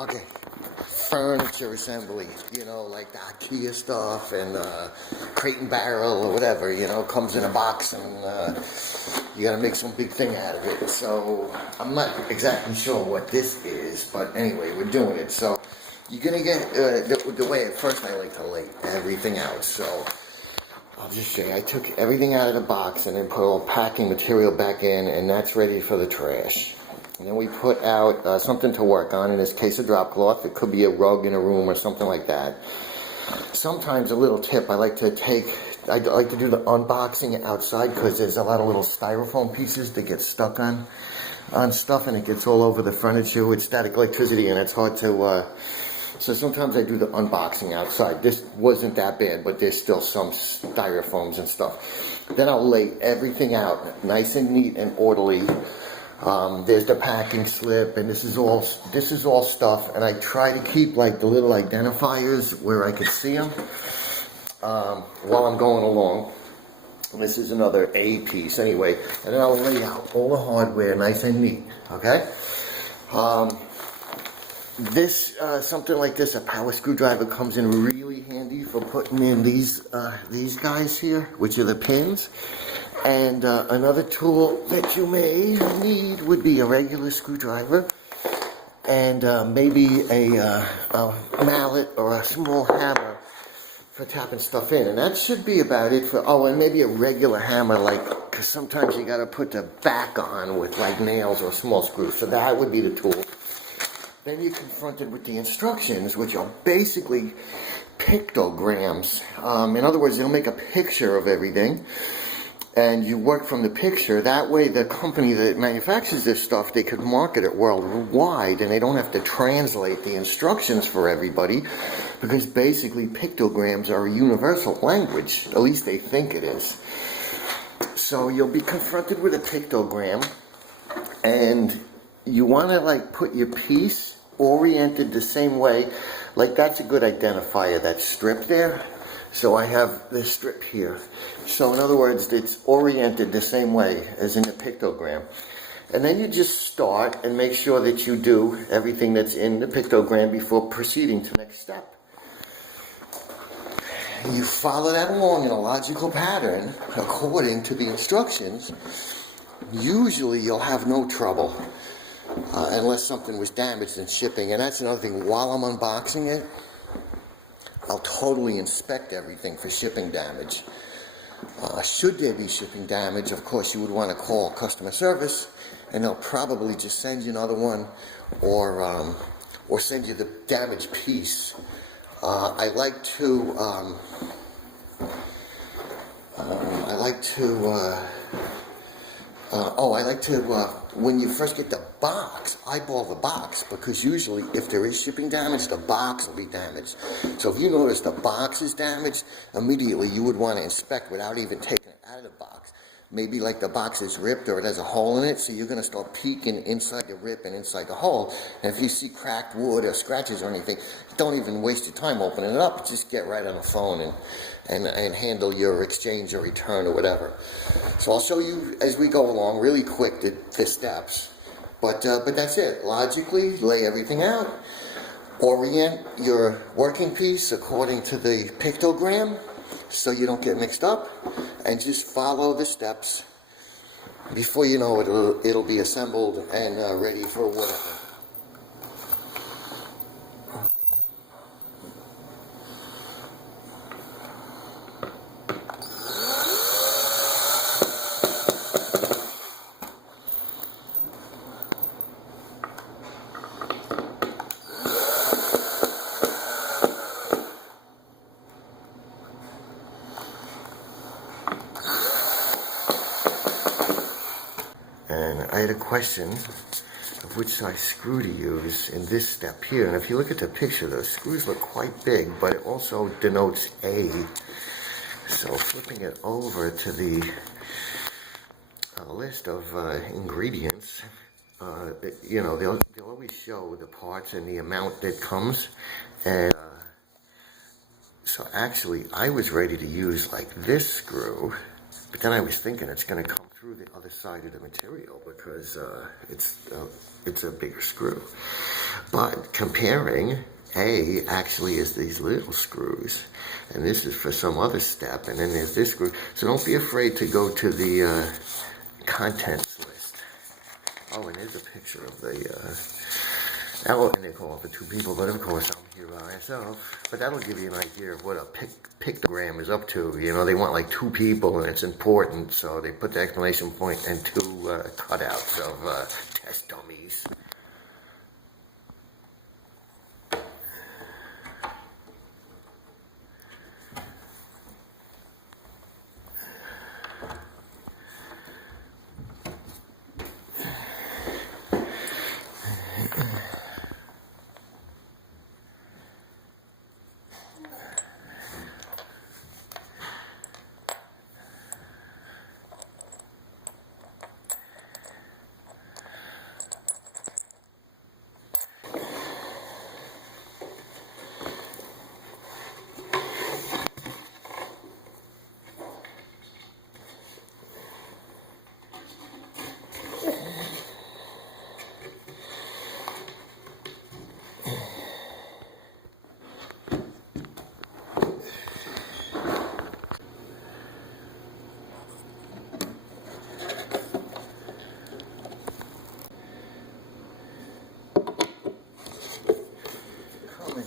Okay, furniture assembly, you know, like the IKEA stuff and crate and barrel or whatever, you know, comes in a box and you gotta make some big thing out of it. So I'm not exactly sure what this is, but anyway, we're doing it. So you're gonna get the way at first I like to lay everything out. So I'll just show you. I took everything out of the box and then put all packing material back in, and that's ready for the trash. And then we put out something to work on, in this case a drop cloth. It could be a rug in a room or something like that. Sometimes a little tip, I like to do the unboxing outside because there's a lot of little styrofoam pieces that get stuck on stuff and it gets all over the furniture with static electricity and it's hard to, so sometimes I do the unboxing outside. This wasn't that bad, but there's still some styrofoams and stuff. Then I'll lay everything out nice and neat and orderly. There's the packing slip, and this is all stuff, and I try to keep like the little identifiers where I could see them while I'm going along. And this is another A piece anyway, and then I'll lay out all the hardware nice and neat. Okay. Something like this, a power screwdriver, comes in really handy for putting in these guys here, which are the pins. And another tool that you may need would be a regular screwdriver and maybe a mallet or a small hammer for tapping stuff in. And that should be about it for, and maybe a regular hammer, like, because sometimes you got to put the back on with like nails or small screws. So that would be the tool. Then you're confronted with the instructions, which are basically pictograms. In other words, they'll make a picture of everything. And you work from the picture. That way the company that manufactures this stuff, they could market it worldwide and they don't have to translate the instructions for everybody, because basically pictograms are a universal language. At least they think it is. So you'll be confronted with a pictogram and you want to like put your piece oriented the same way. Like that's a good identifier, that strip there. So I have this strip here. So in other words, it's oriented the same way as in the pictogram. And then you just start and make sure that you do everything that's in the pictogram before proceeding to the next step. You follow that along in a logical pattern according to the instructions. Usually you'll have no trouble unless something was damaged in shipping. And that's another thing. While I'm unboxing it, I'll totally inspect everything for shipping damage. Should there be shipping damage, of course you would want to call customer service and they'll probably just send you another one or send you the damaged piece. I like to when you first get the box, eyeball the box, because usually if there is shipping damage, the box will be damaged. So if you notice the box is damaged, immediately you would want to inspect without even taking it out of the box. Maybe like the box is ripped or it has a hole in it, so you're going to start peeking inside the rip and inside the hole. And if you see cracked wood or scratches or anything, don't even waste your time opening it up. Just get right on the phone and handle your exchange or return or whatever. So I'll show you as we go along really quick the steps. But that's it. Logically, lay everything out. Orient your working piece according to the pictogram so you don't get mixed up, and just follow the steps. Before you know it, it'll be assembled and ready for whatever. And I had a question of which size screw to use in this step here. And if you look at the picture, those screws look quite big, but it also denotes A. So flipping it over to the list of ingredients, you know, they'll always show the parts and the amount that comes. And so actually, I was ready to use like this screw, but then I was thinking it's going to come through the other side of the material because it's a bigger screw. But comparing, A actually is these little screws, and this is for some other step, and then there's this screw. So don't be afraid to go to the contents list. Oh, and there's a picture of the, and they call it for 2 people, but of course I'm here by myself. But that'll give you an idea of what a pictogram is up to. You know, they want like 2 people, and it's important, so they put the exclamation point and 2 cutouts of test dummies.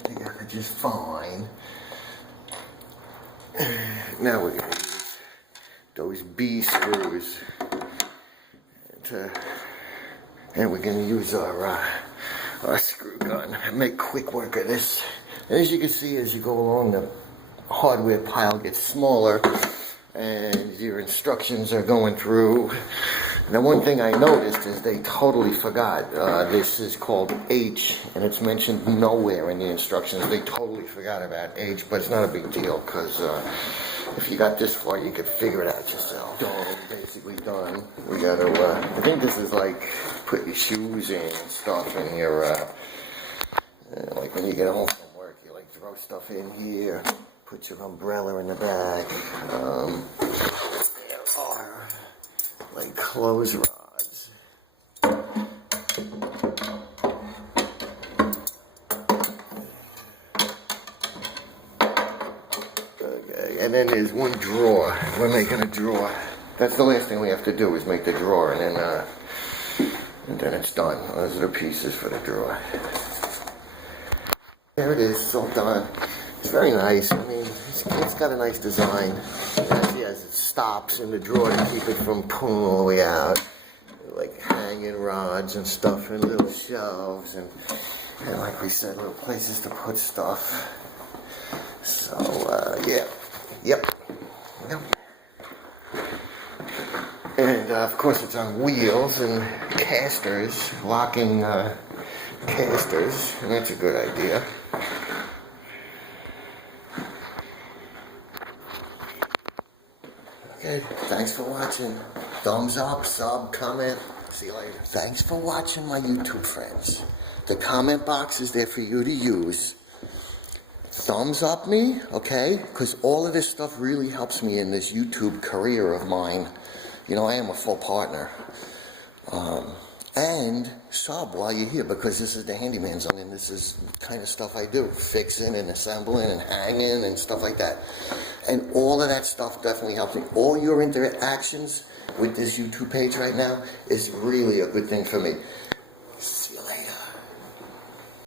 Together just fine. Now we're going to use those B screws and we're going to use our screw gun and make quick work of this. And as you can see, as you go along, the hardware pile gets smaller and your instructions are going through. Now, one thing I noticed is they totally forgot. This is called H, and it's mentioned nowhere in the instructions. They totally forgot about H, but it's not a big deal, because if you got this far, you could figure it out yourself. Done, basically done. We got to, I think this is like put your shoes in and stuff, and your, like when you get home from work, you like throw stuff in here, put your umbrella in the back. There are like clothes rods. Okay, and then there's one drawer. We're making a drawer. That's the last thing we have to do is make the drawer, and then it's done. Those are the pieces for the drawer. There it is, it's all done. It's very nice. I mean, it's got a nice design. It actually has stops in the drawer to keep it from pulling all the way out. Like hanging rods and stuff, and little shelves, and like we said, little places to put stuff. So, yeah. Yep. And, of course, it's on wheels and casters, locking casters, and that's a good idea. Okay, thanks for watching. Thumbs up, sub, comment. See you later. Thanks for watching, my YouTube friends. The comment box is there for you to use. Thumbs up me, okay? Because all of this stuff really helps me in this YouTube career of mine. You know, I am a full partner. And sub while you're here, because this is the handyman zone, and this is the kind of stuff I do. Fixing and assembling and hanging and stuff like that. And all of that stuff definitely helps me. All your interactions with this YouTube page right now is really a good thing for me.